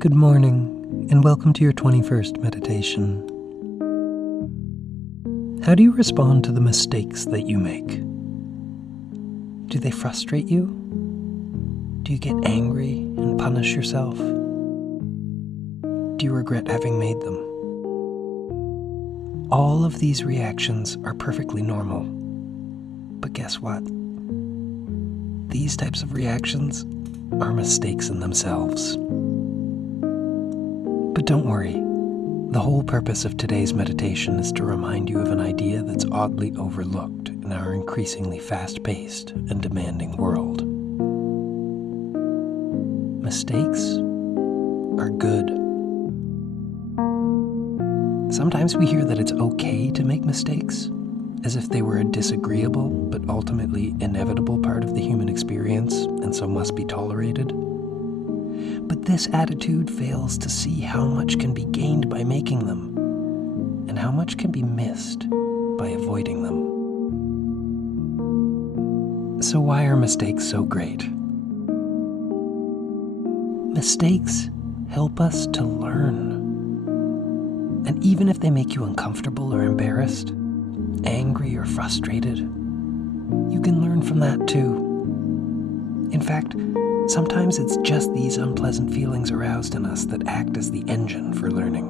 Good morning, and welcome to your 21st meditation. How do you respond to the mistakes that you make? Do they frustrate you? Do you get angry and punish yourself? Do you regret having made them? All of these reactions are perfectly normal. But guess what? These types of reactions are mistakes in themselves. But don't worry, the whole purpose of today's meditation is to remind you of an idea that's oddly overlooked in our increasingly fast-paced and demanding world. Mistakes are good. Sometimes we hear that it's okay to make mistakes, as if they were a disagreeable but ultimately inevitable part of the human experience and so must be tolerated. But this attitude fails to see how much can be gained by making them, and how much can be missed by avoiding them. So why are mistakes so great? Mistakes help us to learn. And even if they make you uncomfortable or embarrassed, angry or frustrated, you can learn from that too. In fact, sometimes it's just these unpleasant feelings aroused in us that act as the engine for learning.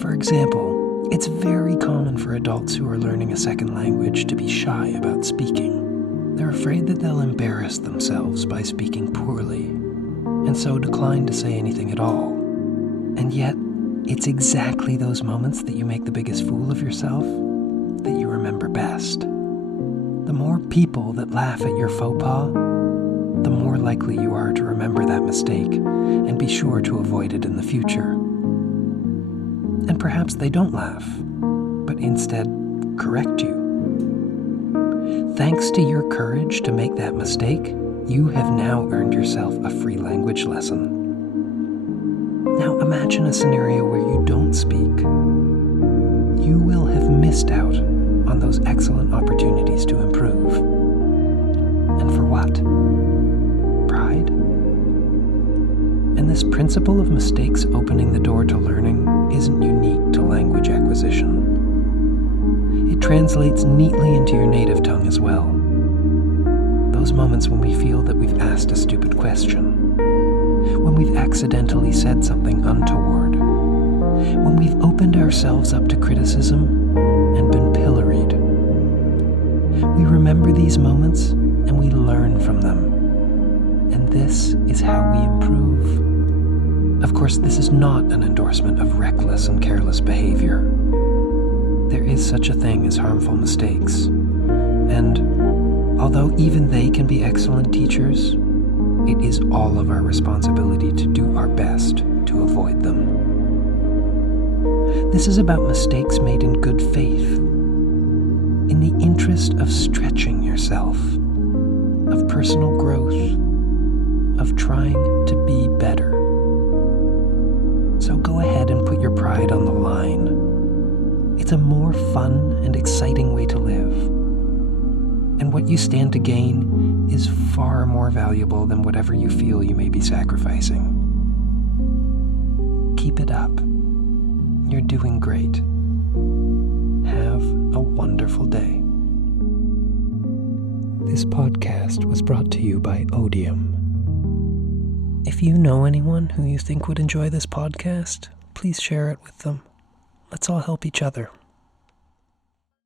For example, it's very common for adults who are learning a second language to be shy about speaking. They're afraid that they'll embarrass themselves by speaking poorly, and so decline to say anything at all. And yet, it's exactly those moments that you make the biggest fool of yourself that you remember best. The more people that laugh at your faux pas, the more likely you are to remember that mistake and be sure to avoid it in the future. And perhaps they don't laugh, but instead correct you. Thanks to your courage to make that mistake, you have now earned yourself a free language lesson. Now imagine a scenario where you don't speak. You will have missed out on those excellent opportunities to improve. And for what? Pride? And this principle of mistakes opening the door to learning isn't unique to language acquisition. It translates neatly into your native tongue as well. Those moments when we feel that we've asked a stupid question, when we've accidentally said something untoward, when we've opened ourselves up to criticism and been pilloried. We remember these moments and we learn from them. And this is how we improve. Of course, this is not an endorsement of reckless and careless behavior. There is such a thing as harmful mistakes. And although even they can be excellent teachers, it is all of our responsibility to do our best to avoid them. This is about mistakes made in good faith, in the interest of stretching yourself, of personal growth, of trying to be better. So go ahead and put your pride on the line. It's a more fun and exciting way to live. And what you stand to gain is far more valuable than whatever you feel you may be sacrificing. Keep it up. You're doing great. Have a wonderful day. This podcast was brought to you by Odium. If you know anyone who you think would enjoy this podcast, please share it with them. Let's all help each other.